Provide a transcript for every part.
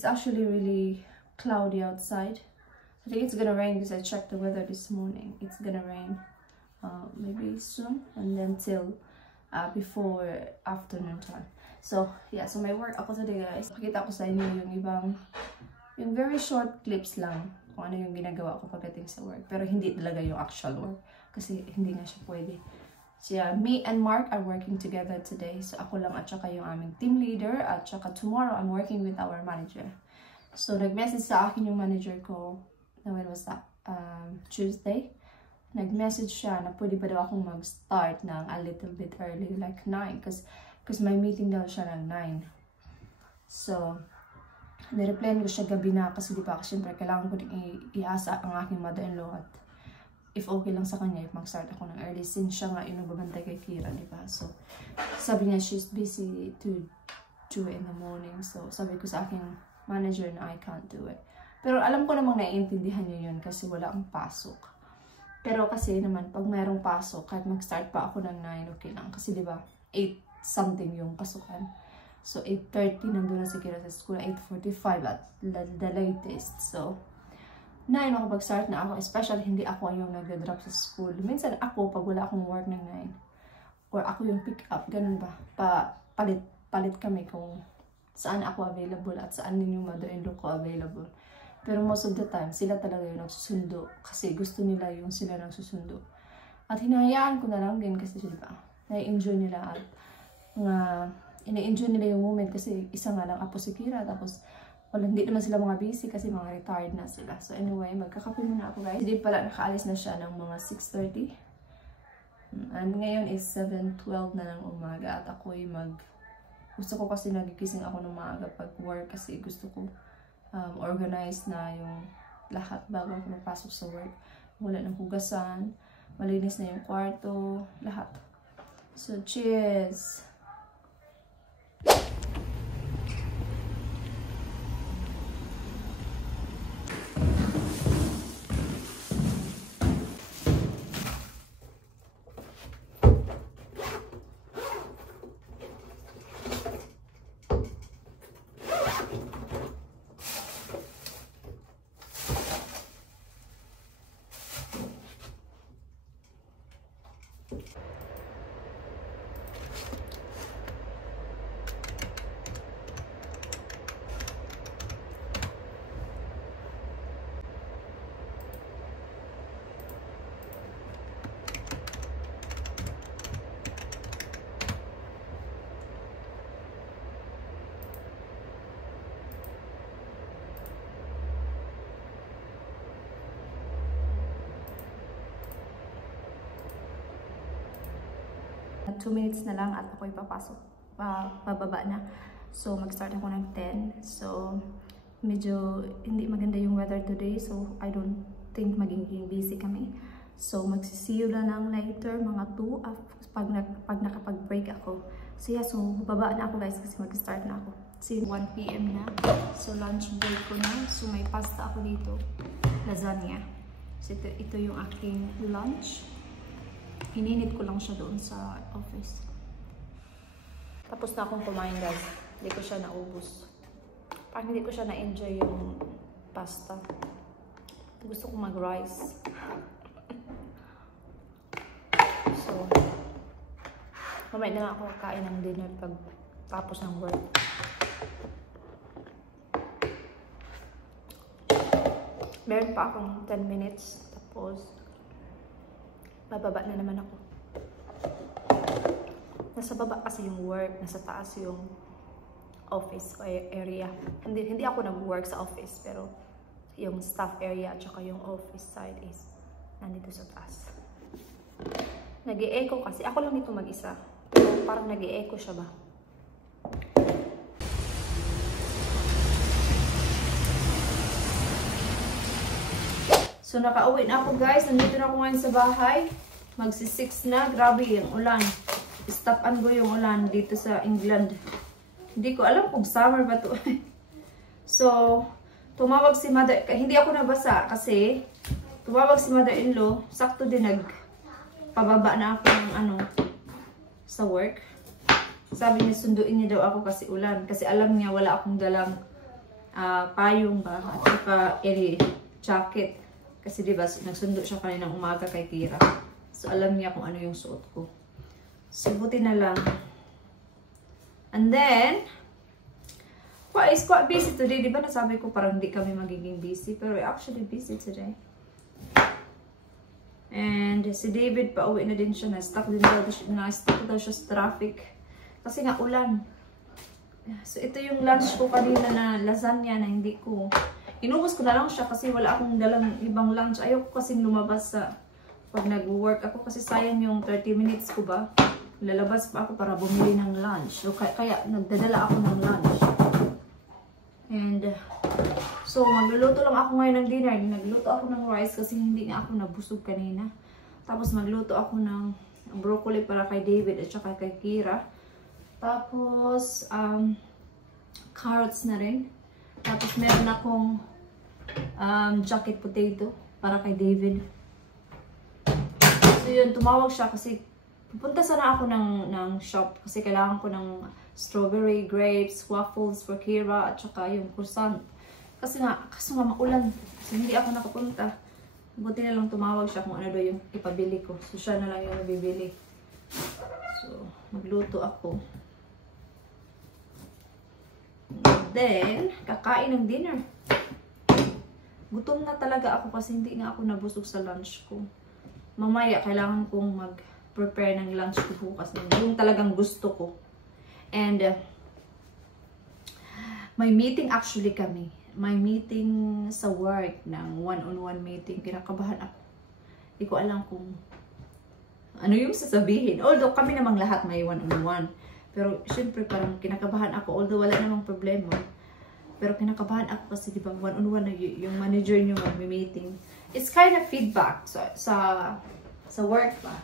It's actually really cloudy outside. I think it's gonna rain because I checked the weather this morning. It's gonna rain maybe soon, and then till before afternoon time. So yeah, so may work ako today guys. Pakita ko sa inyo yung very short clips lang kung ano yung ginagawa ko pagdating sa work. Pero hindi talaga yung actual work kasi hindi nga siya pwede. So yeah, me and Mark are working together today. So ako lang at saka yung aming team leader, at saka tomorrow I'm working with our manager. So nag-message sa akin yung manager ko, when was that? Tuesday. Nag-message siya na pwede ba daw akong mag-start ng a little bit early, like 9, because may meeting daw siya ng 9. So nireply ko siya gabi na kasi di ba, syempre kailangan ko din iasa ang aking mother-in-law at if okay lang sa kanya if mag-start ako ng early, since siya nga yung nagbabantay kay Kira, di ba? So sabi niya she's busy to do it in the morning. So sabi ko sa aking manager na I can't do it. Pero alam ko namang naiintindihan niya yun kasi wala akong pasok. Pero kasi naman pag mayroong pasok, kahit mag-start pa ako ng 9, okay lang. Kasi di ba 8 something yung pasukan. So 8:30 nandun na si Kira sa school, 8:45 at the latest. So 9 makapag-start na ako, especially hindi ako yung nag-drop sa school. Minsan ako pag wala akong work ng 9 or ako yung pick up, ganun ba? Palit kami kung saan ako available at saan din yung mother-in-law ko available. Pero most of the time sila talaga yung nagsusundo kasi gusto nila yung sila nagsusundo. At hinahayaan ko na lang din kasi diba, nai-enjoy nila at ina-enjoy nila yung moment kasi isa nga lang apo si Kira, tapos hindi naman sila mga busy kasi mga retired na sila. So anyway, magkakape muna ako guys. Hindi pala nakaalis na siya ng mga 6:30. And ngayon is 7:12 na ng umaga at ako'y gusto ko kasi nagigising ako ng maaga pag work kasi gusto ko organize na yung lahat bago ako magpasok sa work. Wala nang hugasan, malinis na yung kwarto, lahat. So cheers! At 2 minutes na lang at ako'y papasok, pababa na. So mag-start ako ng 10. So medyo hindi maganda yung weather today, so I don't think magiging busy kami. So magsisiyo na lang later mga 2 pag nakapag-break ako. So yeah, so bababa na ako guys kasi mag-start na ako. See, 1 PM na. So lunch break ko na. So may pasta ako dito, lasagna. So ito yung aking lunch. Hininit ko lang siya doon sa office. Tapos na akong kumain guys. Hindi ko siya naubos. Parang hindi ko siya na-enjoy yung pasta. Gusto ko mag-rice. So, mamaya na nga ako kakain ng dinner pag tapos ng work. Meron pa akong 10 minutes. Tapos, bababa na naman ako. Nasa baba kasi yung work, nasa taas yung office area. Hindi ako nag-work sa office, pero yung staff area at saka yung office side is nandito sa taas. Nag-e-echo kasi. Ako lang dito mag-isa. Pero parang nag-e-echo siya ba? So, nakauwi na ako guys. Nandito na ako ngayon sa bahay. Magsi-6 na. Grabe yung ulan. Stop and go yung ulan dito sa England. Hindi ko alam kung summer ba to. So, tumawag si mother. Hindi ako nabasa kasi tumawag si mother-in-law. Sakto din nagpababa na ako ng sa work. Sabi niya sunduin niya daw ako kasi ulan. Kasi alam niya wala akong dalang payong ba at saka jacket. Kasi diba, nagsundo siya kaninang umaga kay Kira. So, alam niya kung ano yung suot ko. So, buti na lang. And then, it's quite busy today. Diba nasabi ko parang hindi kami magiging busy. Pero we're actually busy today. And si David, pauwi na din siya. Na-stuck daw siya sa traffic. Kasi nga ulan. So, ito yung lunch ko kanina na lasagna na hindi ko. Inubos ko na lang siya kasi wala akong dalang ibang lunch. Ayoko kasing lumabas sa pag nag-work ako kasi sayang yung 30 minutes ko ba. Lalabas pa ako para bumili ng lunch. So, kaya nagdadala ako ng lunch. And so, magluluto lang ako ngayon ng dinner. Nagluto ako ng rice kasi hindi nga ako nabusog kanina. Tapos magluto ako ng broccoli para kay David at saka kay Kira. Tapos, carrots na rin. Tapos, meron akong jacket potato para kay David. So, yun, tumawag siya kasi pupunta sana ako ng shop kasi kailangan ko ng strawberry, grapes, waffles for Kira at saka yung croissant. Kaso nga maulan. So, hindi ako nakapunta. Buti na lang tumawag siya kung ano daw yung ipabili ko. So, siya na lang yung nabibili. So, magluto ako. Then, kakain ng dinner. Gutom na talaga ako kasi hindi nga ako nabusog sa lunch ko. Mamaya, kailangan kong mag-prepare ng lunch ko bukas. Yung talagang gusto ko. And, may meeting actually kami. May meeting sa work ng one-on-one meeting. Kinakabahan ako. Hindi ko alam kung ano yung sasabihin. Although, kami namang lahat may one-on-one. Pero, syempre, parang kinakabahan ako. Although, wala namang problema. Pero, kinakabahan ako kasi, di ba, one-on-one na yung manager nyo mag-meeting. It's kind of feedback sa work ba.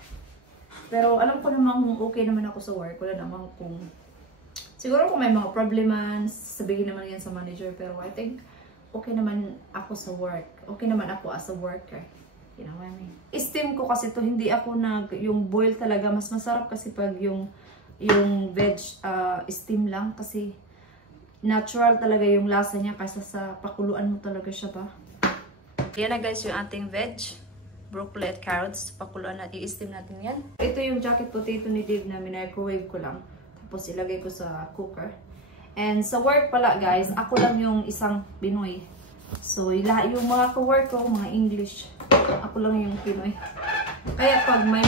Pero, alam ko namang okay naman ako sa work. Wala namang kung... Siguro kung may mga problema, sabihin naman yan sa manager. Pero, I think, okay naman ako sa work. Okay naman ako as a worker. You know what I mean? Steam ko kasi to hindi ako yung boil talaga. Mas masarap kasi pag yung veg steam lang kasi natural talaga yung lasa niya kaysa sa pakuluan mo talaga siya ba. Yan na guys yung ating veg, broccoli at carrots. Pakuluan natin, i-steam natin yan. Ito yung jacket potato ni Dave na microwave ko lang. Tapos ilagay ko sa cooker. And sa work pala guys, ako lang yung isang Pinoy. So yung mga ka-work ko, mga English, ako lang yung Pinoy. Kaya pag may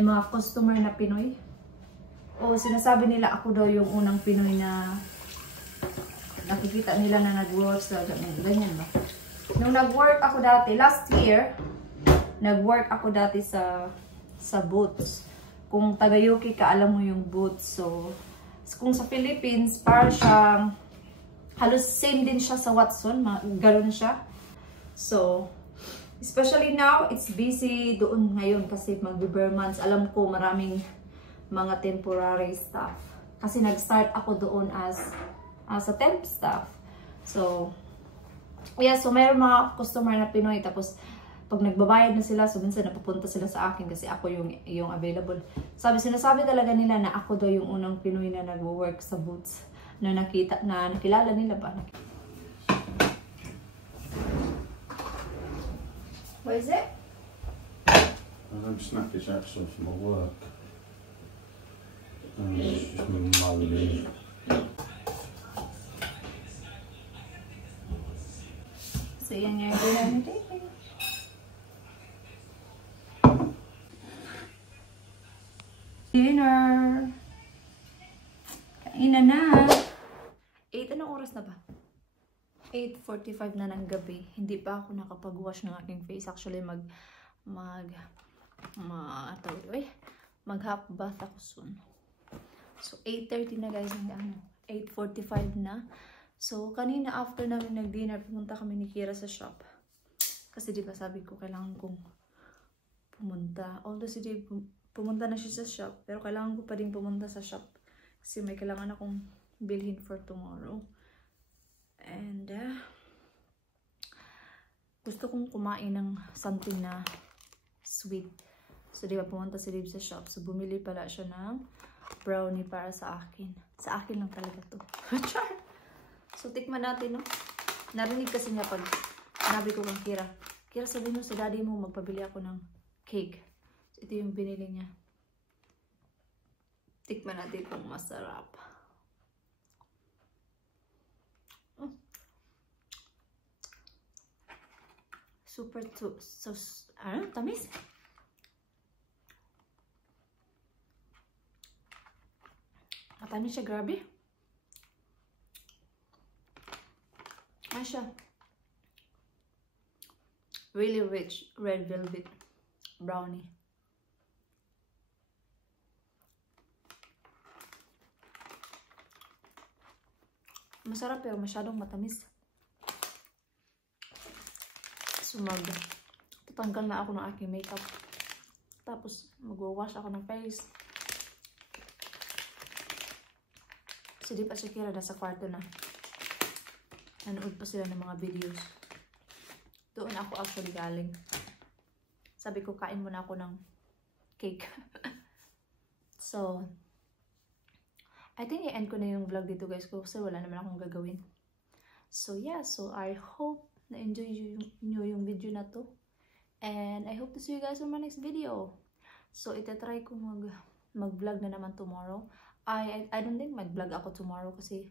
mga customer na Pinoy, o sinasabi nila ako daw yung unang Pinoy na nakikita nila na nag-work sa ganyan ba. Nung nag-work ako dati, last year, nag-work ako dati sa Boots. Kung taga-UK ka, alam mo yung Boots. So, kung sa Philippines, para siyang, halos same din siya sa Watson, gano'n siya. So, especially now, it's busy doon ngayon kasi mag-bare months. Alam ko maraming mga temporary staff. Kasi nag-start ako doon as a temp staff. So, yeah, so mayroon mga customer na Pinoy. Tapos, pag nagbabayad na sila, so minsan napupunta sila sa akin kasi ako yung available. Sinasabi talaga nila na ako daw yung unang Pinoy na nag-work sa Boots. Na nakilala nila ba? What is it? I'm snackish actually for my work. And it's just moaning. So yan yung dinner ni David. Dinner! Kainan na! 8, anong oras na ba? 8:45 na ng gabi. Hindi pa ako nakapag-wash ng aking face. Actually, mag-half bath ako soon. So, 8:30 na guys. 8:45 na. So, kanina after namin nag-dinner, pumunta kami ni Kira sa shop. Kasi diba sabi ko, kailangan kong pumunta. Although si Dave, pumunta na siya sa shop. Pero kailangan ko pa din pumunta sa shop. Kasi may kailangan akong bilhin for tomorrow. And, gusto kong kumain ng something na sweet. So, diba, pumunta si Dave sa shop. So, bumili pala siya ng brownie para sa akin. Sa akin lang talaga to. Char! So, tikman natin, no? Narinig kasi niya pag sinabi ko kang Kira, Kira, sabi mo sa daddy mo, magpabili ako ng cake. So, ito yung binili niya. Tikman natin kung masarap. Super tamis. Matamis siya, grabe. Ano siya? Really rich red velvet brownie. Masarap pero masyadong matamis. So tatanggal na ako ng aking makeup. Tapos mag-wash ako ng face. Kasi di pa si Kira nasa kwarto na. Nanood pa sila ng mga videos. Doon ako actually galing. Sabi ko, kain muna ako ng cake. So, I think i-end ko na yung vlog dito guys kasi wala naman akong gagawin. So yeah, so I hope na-enjoy nyo yung video na to. And I hope to see you guys on my next video. So, itatry ko mag-vlog na naman tomorrow. I don't think mag-vlog ako tomorrow kasi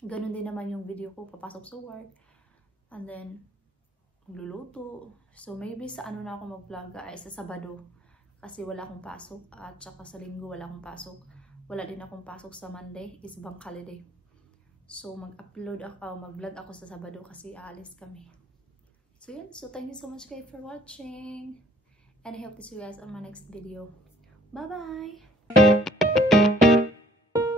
ganun din naman yung video ko. Papasok sa work. And then, magluluto. So, maybe sa ano na ako mag-vlog ay sa Sabado. Kasi wala akong pasok. At saka sa Linggo wala akong pasok. Wala din akong pasok sa Monday. Is bank holiday. So, mag-upload ako, mag-vlog ako sa Sabado kasi aalis kami. So, yun. So, thank you so much guys for watching. And I hope to see you guys on my next video. Bye-bye!